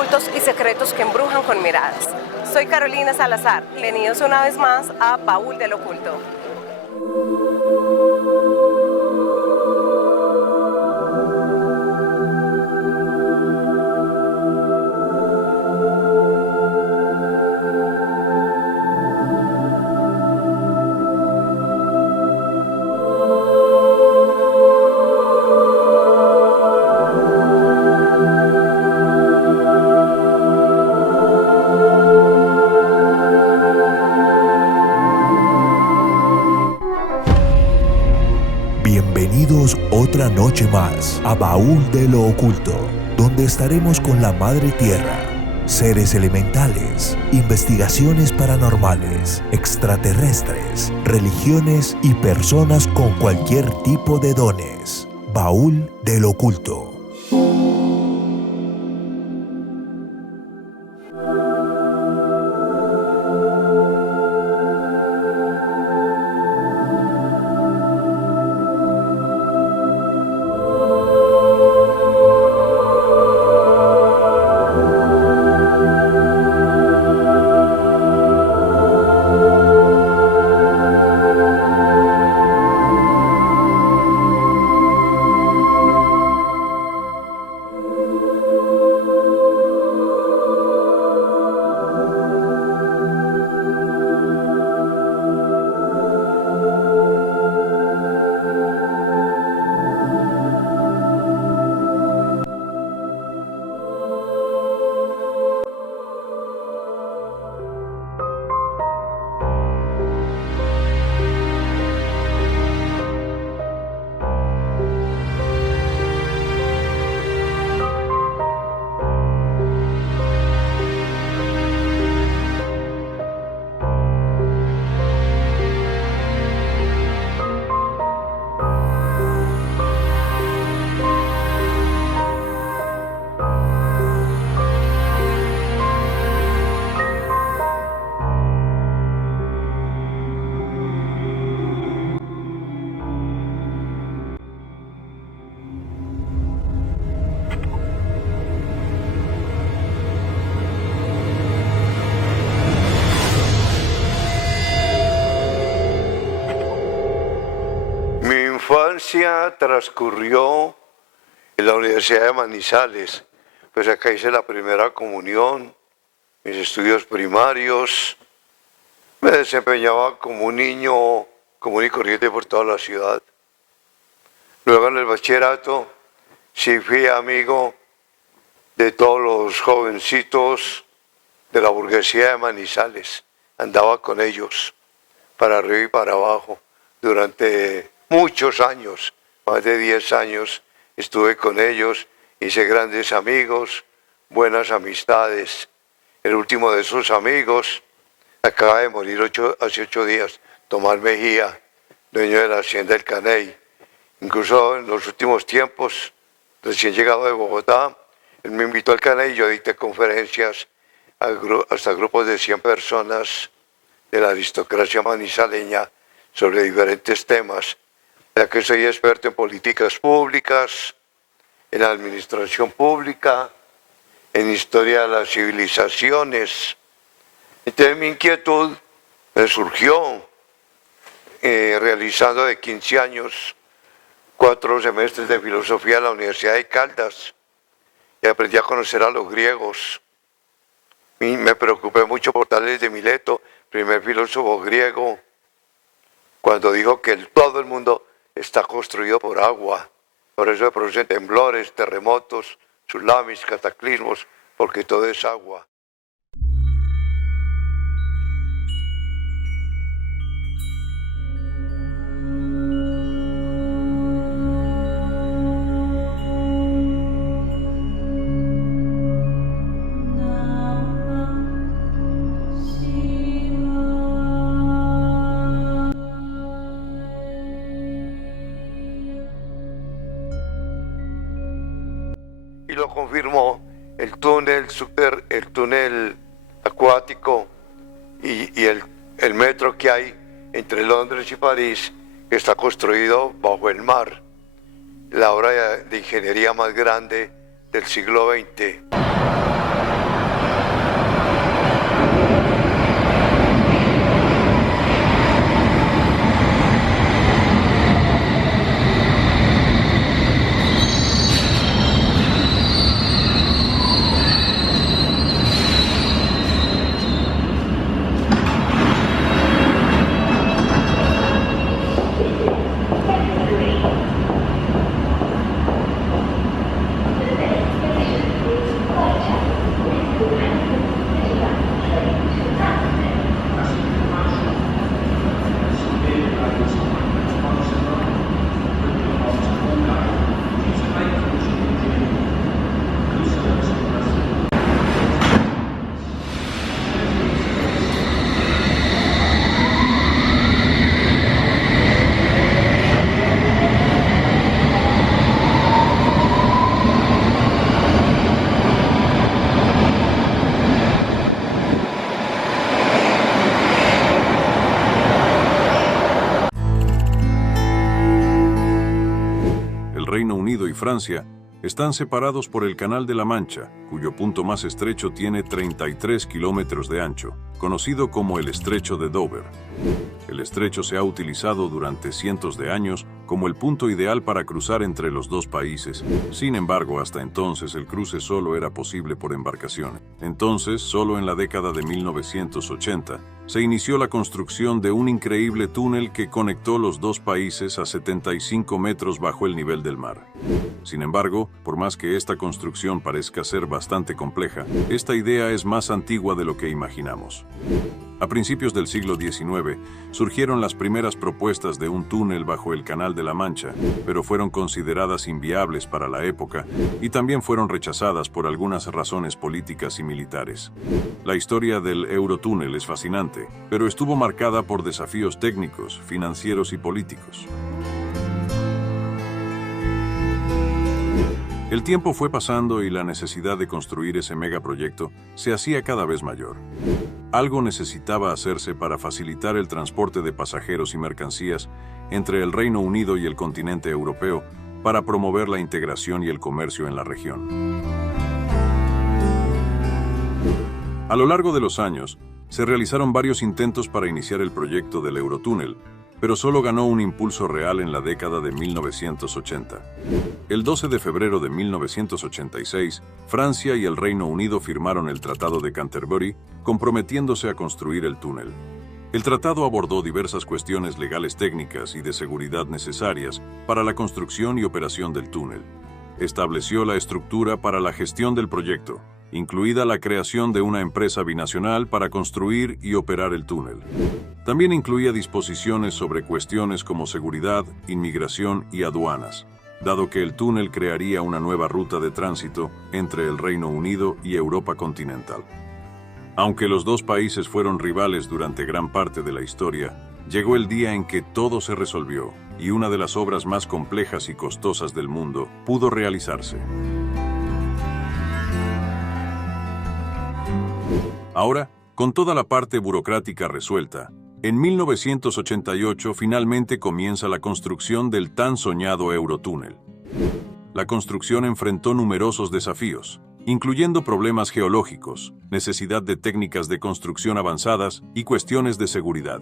ocultos y secretos que embrujan con miradas. Soy Carolina Salazar. Bienvenidos una vez más a Baúl del Oculto. Bienvenidos otra noche más a Baúl de lo Oculto, donde estaremos con la Madre Tierra, seres elementales, investigaciones paranormales, extraterrestres, religiones y personas con cualquier tipo de dones. Baúl del Oculto. Mi infancia transcurrió en la Universidad de Manizales, pues acá hice la primera comunión, mis estudios primarios, me desempeñaba como un niño común y corriente por toda la ciudad. Luego en el bachillerato sí fui amigo de todos los jovencitos de la burguesía de Manizales, andaba con ellos para arriba y para abajo durante muchos años, más de 10 años estuve con ellos, hice grandes amigos, buenas amistades. El último de esos amigos acaba de morir hace 8 días, Tomás Mejía, dueño de la hacienda del Caney. Incluso en los últimos tiempos, recién llegado de Bogotá, él me invitó al Caney y yo dicté conferencias hasta grupos de 100 personas de la aristocracia manizaleña sobre diferentes temas, ya que soy experto en políticas públicas, en administración pública, en historia de las civilizaciones. Entonces mi inquietud me surgió realizando de 15 años 4 semestres de filosofía en la Universidad de Caldas y aprendí a conocer a los griegos. Y me preocupé mucho por Tales de Mileto, primer filósofo griego, cuando dijo que todo el mundo está construido por agua. Por eso se producen temblores, terremotos, tsunamis, cataclismos, porque todo es agua. Y lo confirmó el túnel acuático y el metro que hay entre Londres y París, que está construido bajo el mar, la obra de ingeniería más grande del siglo XX. Francia están separados por el Canal de la Mancha, cuyo punto más estrecho tiene 33 kilómetros de ancho, conocido como el Estrecho de Dover. El estrecho se ha utilizado durante cientos de años como el punto ideal para cruzar entre los dos países. Sin embargo, hasta entonces el cruce solo era posible por embarcaciones. Entonces, solo en la década de 1980, se inició la construcción de un increíble túnel que conectó los dos países a 75 metros bajo el nivel del mar. Sin embargo, por más que esta construcción parezca ser bastante compleja, esta idea es más antigua de lo que imaginamos. A principios del siglo XIX, surgieron las primeras propuestas de un túnel bajo el Canal de la Mancha, pero fueron consideradas inviables para la época y también fueron rechazadas por algunas razones políticas y militares. La historia del Eurotúnel es fascinante, pero estuvo marcada por desafíos técnicos, financieros y políticos. El tiempo fue pasando y la necesidad de construir ese megaproyecto se hacía cada vez mayor. Algo necesitaba hacerse para facilitar el transporte de pasajeros y mercancías entre el Reino Unido y el continente europeo para promover la integración y el comercio en la región. A lo largo de los años, se realizaron varios intentos para iniciar el proyecto del Eurotúnel, pero solo ganó un impulso real en la década de 1980. El 12 de febrero de 1986, Francia y el Reino Unido firmaron el Tratado de Canterbury, comprometiéndose a construir el túnel. El tratado abordó diversas cuestiones legales técnicas y de seguridad necesarias para la construcción y operación del túnel. Estableció la estructura para la gestión del proyecto, incluida la creación de una empresa binacional para construir y operar el túnel. También incluía disposiciones sobre cuestiones como seguridad, inmigración y aduanas, dado que el túnel crearía una nueva ruta de tránsito entre el Reino Unido y Europa continental. Aunque los dos países fueron rivales durante gran parte de la historia, llegó el día en que todo se resolvió y una de las obras más complejas y costosas del mundo pudo realizarse. Ahora, con toda la parte burocrática resuelta, en 1988 finalmente comienza la construcción del tan soñado Eurotúnel. La construcción enfrentó numerosos desafíos, incluyendo problemas geológicos, necesidad de técnicas de construcción avanzadas y cuestiones de seguridad.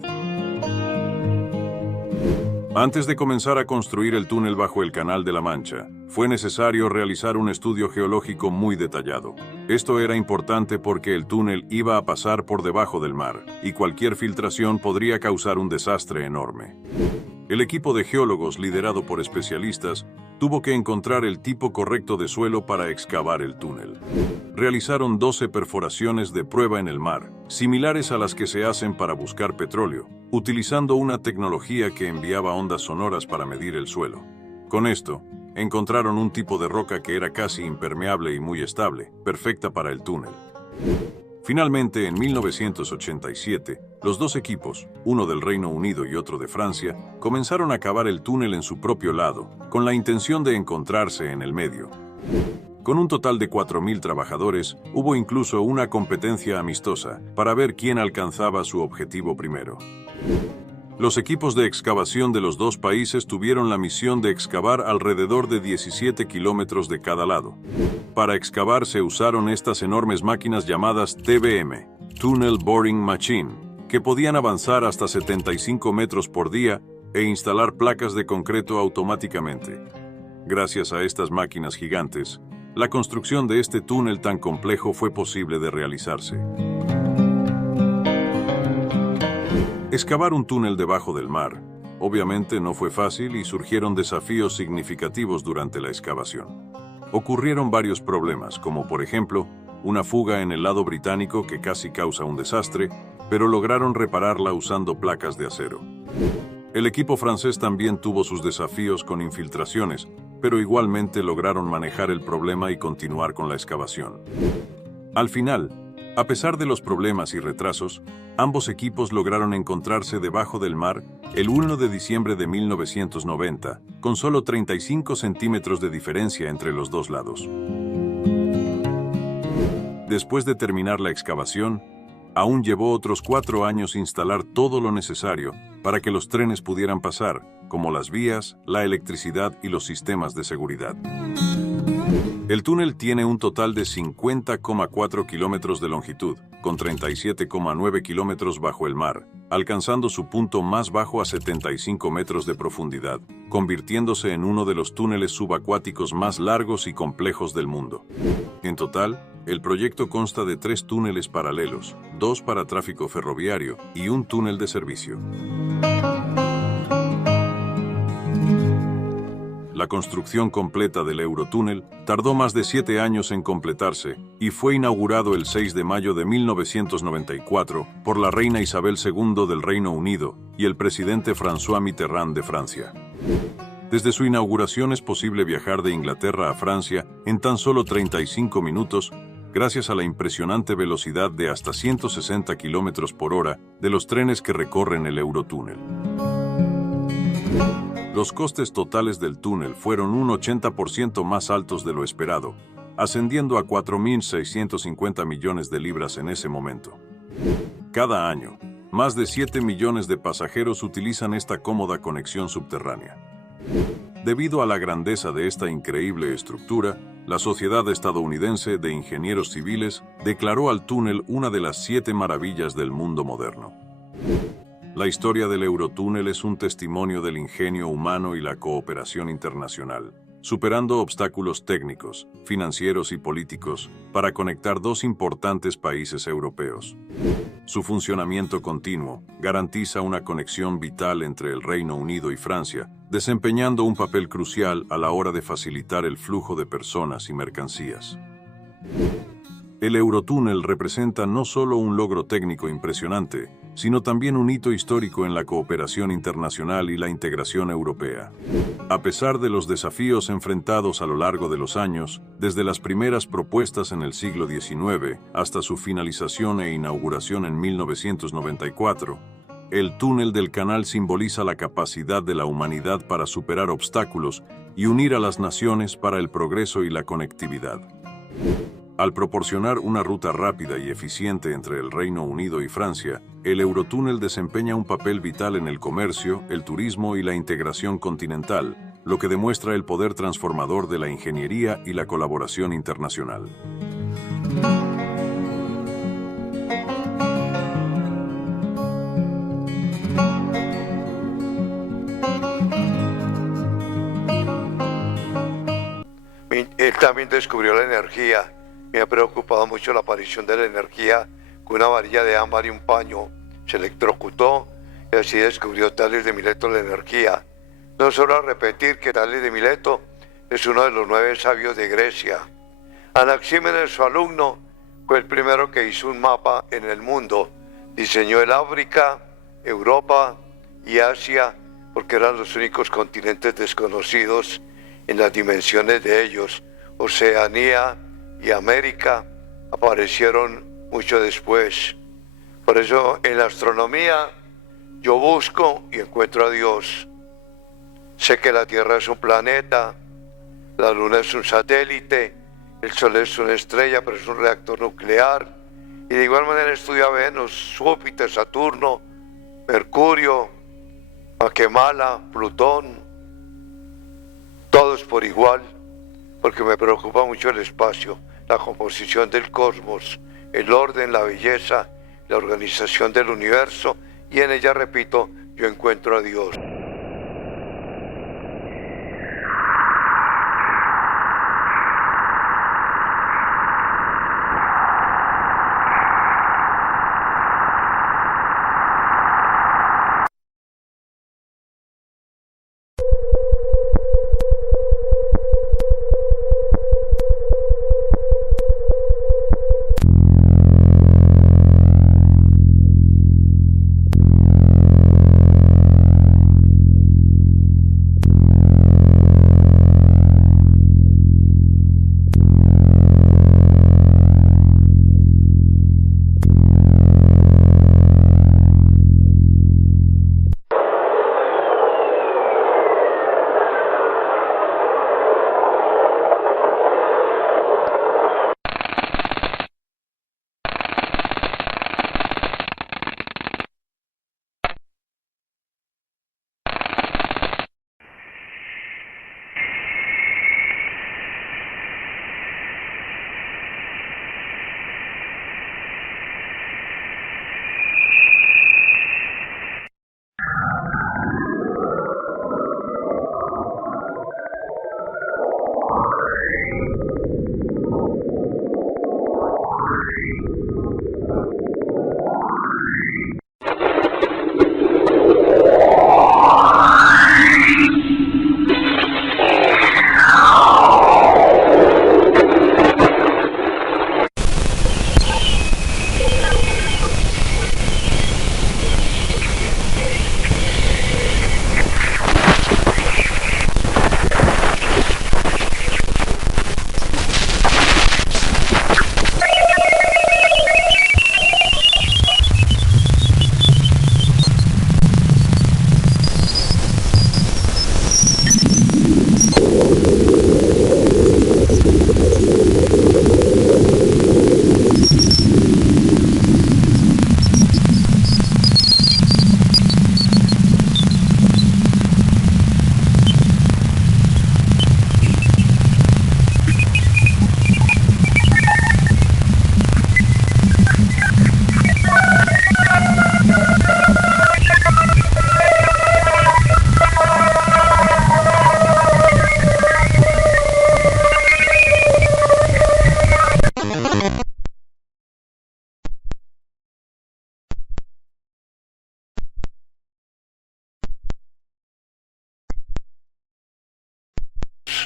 Antes de comenzar a construir el túnel bajo el Canal de la Mancha, fue necesario realizar un estudio geológico muy detallado. Esto era importante porque el túnel iba a pasar por debajo del mar, y cualquier filtración podría causar un desastre enorme. El equipo de geólogos, liderado por especialistas, tuvo que encontrar el tipo correcto de suelo para excavar el túnel. Realizaron 12 perforaciones de prueba en el mar, similares a las que se hacen para buscar petróleo, utilizando una tecnología que enviaba ondas sonoras para medir el suelo. Con esto, encontraron un tipo de roca que era casi impermeable y muy estable, perfecta para el túnel. Finalmente, en 1987, los dos equipos, uno del Reino Unido y otro de Francia, comenzaron a cavar el túnel en su propio lado, con la intención de encontrarse en el medio. Con un total de 4.000 trabajadores, hubo incluso una competencia amistosa para ver quién alcanzaba su objetivo primero. Los equipos de excavación de los dos países tuvieron la misión de excavar alrededor de 17 kilómetros de cada lado. Para excavar se usaron estas enormes máquinas llamadas TBM, Tunnel Boring Machine, que podían avanzar hasta 75 metros por día e instalar placas de concreto automáticamente. Gracias a estas máquinas gigantes, la construcción de este túnel tan complejo fue posible de realizarse. Excavar un túnel debajo del mar, obviamente no fue fácil y surgieron desafíos significativos durante la excavación. Ocurrieron varios problemas, como por ejemplo, una fuga en el lado británico que casi causa un desastre, pero lograron repararla usando placas de acero. El equipo francés también tuvo sus desafíos con infiltraciones, pero igualmente lograron manejar el problema y continuar con la excavación. Al final, a pesar de los problemas y retrasos, ambos equipos lograron encontrarse debajo del mar el 1 de diciembre de 1990, con solo 35 centímetros de diferencia entre los dos lados. Después de terminar la excavación, Aún llevó otros 4 años instalar todo lo necesario para que los trenes pudieran pasar, como las vías, la electricidad y los sistemas de seguridad. El túnel tiene un total de 50,4 kilómetros de longitud, con 37,9 kilómetros bajo el mar, alcanzando su punto más bajo a 75 metros de profundidad, convirtiéndose en uno de los túneles subacuáticos más largos y complejos del mundo. En total, el proyecto consta de 3 túneles paralelos, 2 para tráfico ferroviario y un túnel de servicio. La construcción completa del Eurotúnel tardó más de 7 años en completarse y fue inaugurado el 6 de mayo de 1994 por la reina Isabel II del Reino Unido y el presidente François Mitterrand de Francia. Desde su inauguración es posible viajar de Inglaterra a Francia en tan solo 35 minutos gracias a la impresionante velocidad de hasta 160 km por hora de los trenes que recorren el Eurotúnel. Los costes totales del túnel fueron un 80% más altos de lo esperado, ascendiendo a 4.650 millones de libras en ese momento. Cada año, más de 7 millones de pasajeros utilizan esta cómoda conexión subterránea. Debido a la grandeza de esta increíble estructura, la Sociedad Estadounidense de Ingenieros Civiles declaró al túnel una de las 7 maravillas del mundo moderno. La historia del Eurotúnel es un testimonio del ingenio humano y la cooperación internacional, superando obstáculos técnicos, financieros y políticos para conectar 2 importantes países europeos. Su funcionamiento continuo garantiza una conexión vital entre el Reino Unido y Francia, desempeñando un papel crucial a la hora de facilitar el flujo de personas y mercancías. El Eurotúnel representa no solo un logro técnico impresionante, sino también un hito histórico en la cooperación internacional y la integración europea. A pesar de los desafíos enfrentados a lo largo de los años, desde las primeras propuestas en el siglo XIX hasta su finalización e inauguración en 1994, el túnel del canal simboliza la capacidad de la humanidad para superar obstáculos y unir a las naciones para el progreso y la conectividad. Al proporcionar una ruta rápida y eficiente entre el Reino Unido y Francia, el Eurotúnel desempeña un papel vital en el comercio, el turismo y la integración continental, lo que demuestra el poder transformador de la ingeniería y la colaboración internacional. Él también descubrió la energía. Me ha preocupado mucho la aparición de la energía con una varilla de ámbar y un paño. Se electrocutó y así descubrió Tales de Mileto la energía. No solo repetir que Tales de Mileto es uno de los 9 sabios de Grecia. Anaxímenes, su alumno, fue el primero que hizo un mapa en el mundo. Diseñó el África, Europa y Asia porque eran los únicos continentes desconocidos en las dimensiones de ellos. Oceanía y América aparecieron mucho después. Por eso en la astronomía yo busco y encuentro a Dios. Sé que la Tierra es un planeta, la Luna es un satélite, el Sol es una estrella, pero es un reactor nuclear. Y de igual manera estudio a Venus, Júpiter, Saturno, Mercurio, Maquemala, Plutón, todos por igual, porque me preocupa mucho el espacio, la composición del cosmos, el orden, la belleza, la organización del universo, y en ella, repito, yo encuentro a Dios.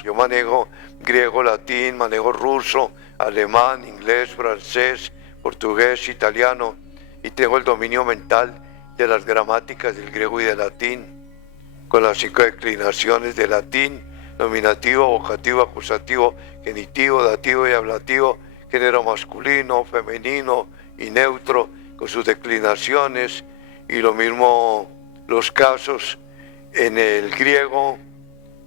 Yo manejo griego, latín, manejo ruso, alemán, inglés, francés, portugués, italiano, y tengo el dominio mental de las gramáticas del griego y del latín, con las 5 declinaciones del latín: nominativo, vocativo, acusativo, genitivo, dativo y ablativo, género masculino, femenino y neutro, con sus declinaciones, y lo mismo los casos en el griego,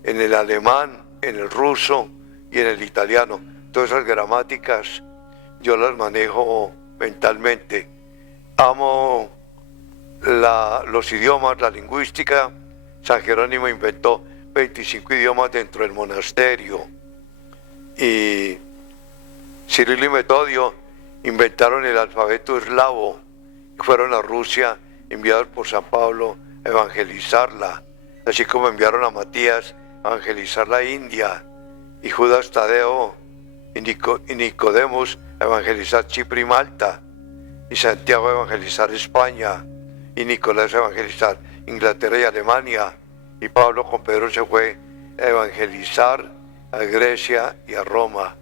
en el alemán, en el ruso y en el italiano. Todas esas gramáticas yo las manejo mentalmente. Amo los idiomas, la lingüística. San Jerónimo inventó 25 idiomas dentro del monasterio, y Cirilo y Metodio inventaron el alfabeto eslavo y fueron a Rusia enviados por San Pablo a evangelizarla, así como enviaron a Matías a evangelizar la India, y Judas Tadeo y Nicodemos a evangelizar Chipre y Malta, y Santiago a evangelizar España, y Nicolás a evangelizar Inglaterra y Alemania, y Pablo con Pedro se fue a evangelizar a Grecia y a Roma.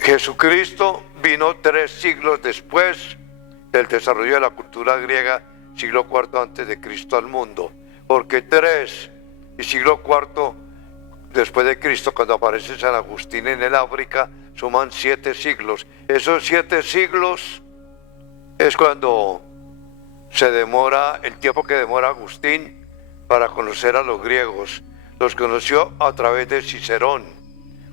Jesucristo vino 3 siglos después del desarrollo de la cultura griega, siglo IV antes de Cristo al mundo, porque 3 y siglo IV después de Cristo, cuando aparece San Agustín en el África, suman 7 siglos. Esos 7 siglos es cuando se demora, el tiempo que demora Agustín para conocer a los griegos. Los conoció a través de Cicerón,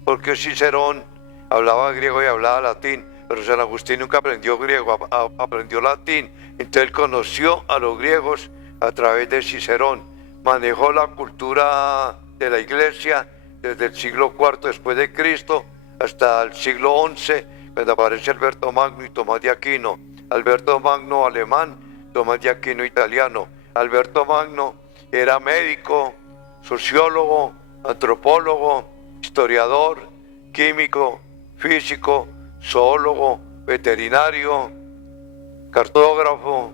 porque Cicerón hablaba griego y hablaba latín, pero San Agustín nunca aprendió griego, aprendió latín. Entonces él conoció a los griegos a través de Cicerón. Manejó la cultura de la iglesia desde el siglo IV después de Cristo hasta el siglo XI, cuando aparece Alberto Magno y Tomás de Aquino. Alberto Magno alemán, Tomás de Aquino italiano. Alberto Magno era médico, sociólogo, antropólogo, historiador, químico, físico, zoólogo, veterinario, cartógrafo,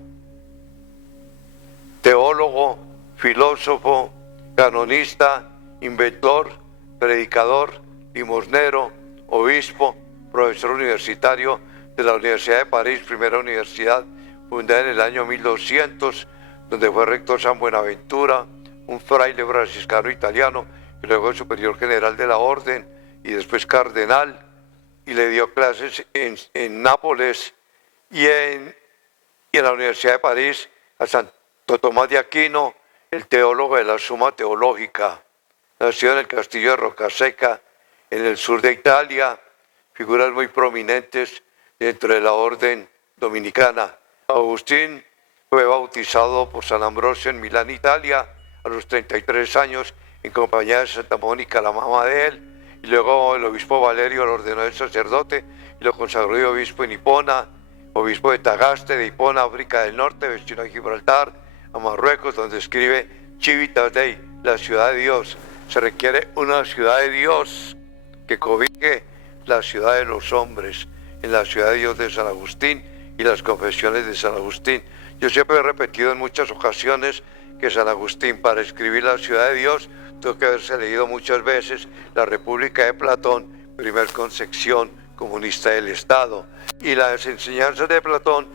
teólogo, filósofo, canonista, inventor, predicador, limosnero, obispo, profesor universitario de la Universidad de París, primera universidad fundada en el año 1200, donde fue rector San Buenaventura, un fraile franciscano italiano, y luego superior general de la orden, y después cardenal, y le dio clases en Nápoles y en la Universidad de París a Santo Tomás de Aquino, el teólogo de la Suma Teológica. Nació en el castillo de Rocaseca, en el sur de Italia, figuras muy prominentes dentro de la orden dominicana. Agustín fue bautizado por San Ambrosio en Milán, Italia, a los 33 años, en compañía de Santa Mónica, la mamá de él, y luego el obispo Valerio lo ordenó de sacerdote y lo consagró de obispo en Hipona, obispo de Tagaste, de Hipona, África del Norte, destino a Gibraltar, a Marruecos, donde escribe Civitas Dei, la ciudad de Dios. Se requiere una ciudad de Dios que cobije la ciudad de los hombres, en la ciudad de Dios de San Agustín y las confesiones de San Agustín. Yo siempre he repetido en muchas ocasiones que San Agustín, para escribir la ciudad de Dios, tuvo que haberse leído muchas veces la República de Platón, primer concepción comunista del Estado. Y las enseñanzas de Platón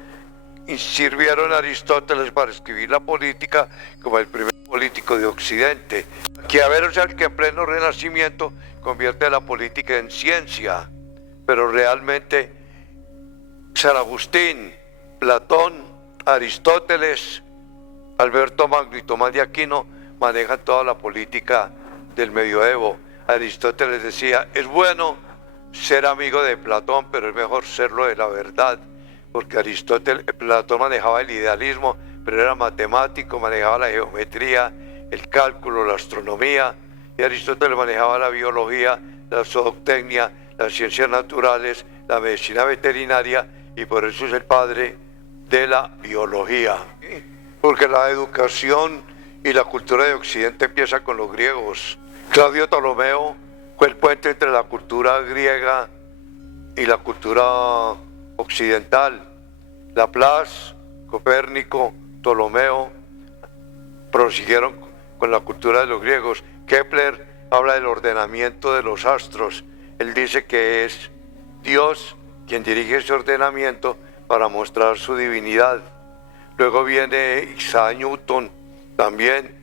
sirvieron a Aristóteles para escribir la política como el primer político de Occidente. Maquiavelo es el que en pleno Renacimiento convierte la política en ciencia, pero realmente San Agustín, Platón, Aristóteles, Alberto Magno y Tomás de Aquino manejan toda la política del medioevo. Aristóteles decía, es bueno ser amigo de Platón, pero es mejor serlo de la verdad, porque Platón manejaba el idealismo, pero era matemático, manejaba la geometría, el cálculo, la astronomía, y Aristóteles manejaba la biología, la zootecnia, las ciencias naturales, la medicina veterinaria, y por eso es el padre de la biología. Porque la educación y la cultura de Occidente empieza con los griegos. Claudio Ptolomeo fue el puente entre la cultura griega y la cultura occidental. Laplace, Copérnico, Ptolomeo prosiguieron con la cultura de los griegos. Kepler habla del ordenamiento de los astros. Él dice que es Dios quien dirige ese ordenamiento para mostrar su divinidad. Luego viene Isaac Newton, también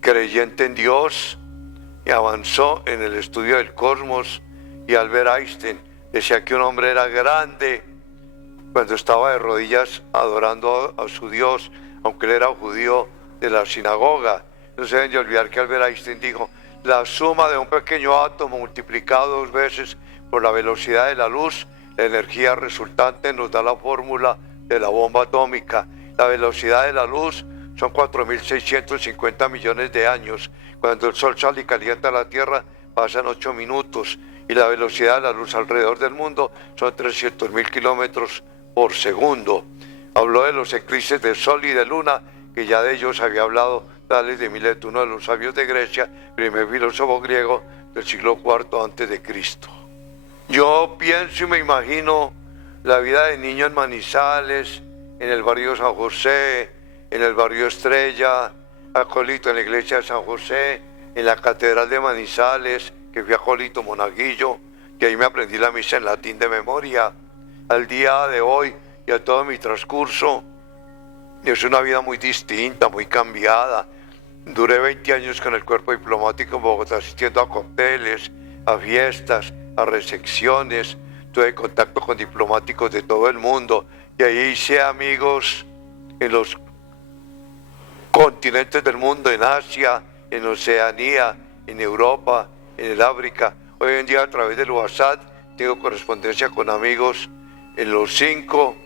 creyente en Dios, y avanzó en el estudio del cosmos. Y Albert Einstein decía que un hombre era grande cuando estaba de rodillas adorando a su Dios, aunque él era judío de la sinagoga. No se deben de olvidar que Albert Einstein dijo: la suma de un pequeño átomo multiplicado 2 veces por la velocidad de la luz, la energía resultante nos da la fórmula de la bomba atómica. La velocidad de la luz son 4.650 millones de años. Cuando el sol sale y calienta la Tierra, pasan 8 minutos. Y la velocidad de la luz alrededor del mundo son 300.000 kilómetros por segundo. Habló de los eclipses de sol y de luna, que ya de ellos había hablado Tales de Mileto, uno de los sabios de Grecia, primer filósofo griego del siglo IV antes de Cristo. Yo pienso y me imagino la vida de niño en Manizales, en el barrio San José, en el barrio Estrella, acólito en la iglesia de San José, en la catedral de Manizales, que fui acólito monaguillo, que ahí me aprendí la misa en latín de memoria. Al día de hoy y a todo mi transcurso, es una vida muy distinta, muy cambiada. Duré 20 años con el cuerpo diplomático en Bogotá, asistiendo a cócteles, a fiestas, a recepciones. Tuve contacto con diplomáticos de todo el mundo y ahí hice amigos en los continentes del mundo, en Asia, en Oceanía, en Europa, en el África. Hoy en día, a través del WhatsApp, tengo correspondencia con amigos en los 5,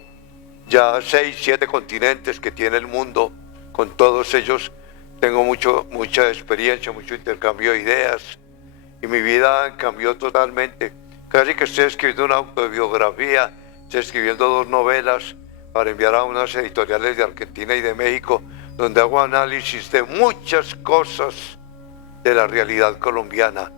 ya 6, 7 continentes que tiene el mundo. Con todos ellos tengo mucha experiencia, mucho intercambio de ideas, y mi vida cambió totalmente. Casi que estoy escribiendo una autobiografía, estoy escribiendo 2 novelas para enviar a unas editoriales de Argentina y de México, donde hago análisis de muchas cosas de la realidad colombiana,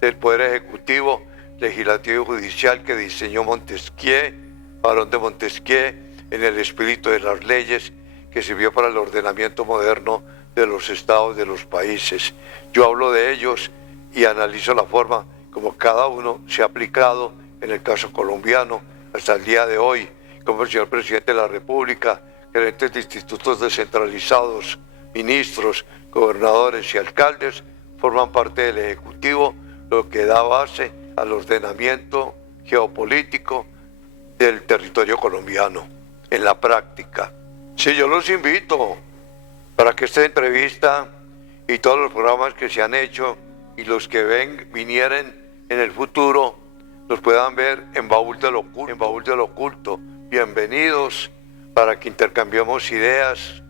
del poder ejecutivo, legislativo y judicial que diseñó Montesquieu, Barón de Montesquieu, en el espíritu de las leyes que sirvió para el ordenamiento moderno de los estados de los países. Yo hablo de ellos y analizo la forma como cada uno se ha aplicado en el caso colombiano hasta el día de hoy, como el señor presidente de la República, gerentes de institutos descentralizados, ministros, gobernadores y alcaldes forman parte del Ejecutivo, lo que da base al ordenamiento geopolítico del territorio colombiano en la práctica. Sí, yo los invito para que esta entrevista y todos los programas que se han hecho y los que vinieren en el futuro los puedan ver en Baúl del Oculto. Bienvenidos para que intercambiemos ideas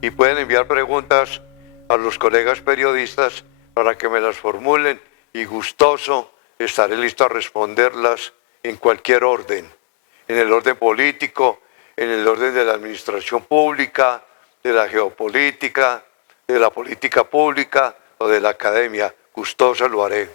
y pueden enviar preguntas a los colegas periodistas para que me las formulen y gustoso estaré listo a responderlas en cualquier orden, en el orden político, en el orden de la administración pública, de la geopolítica, de la política pública o de la academia. Gustoso lo haré.